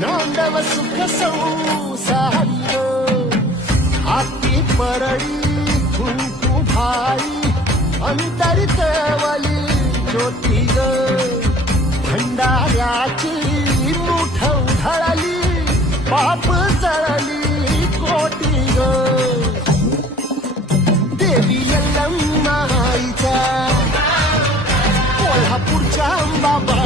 नांदव सुख संसारी हाती परळी कुंकू भाई अंतरितवली ज्योती ग भंडाऱ्याची मुठ उधळली पाप जळली कोटी ग देवी यल्लम्माईचा कोल्हापूरच्या अंबाबाई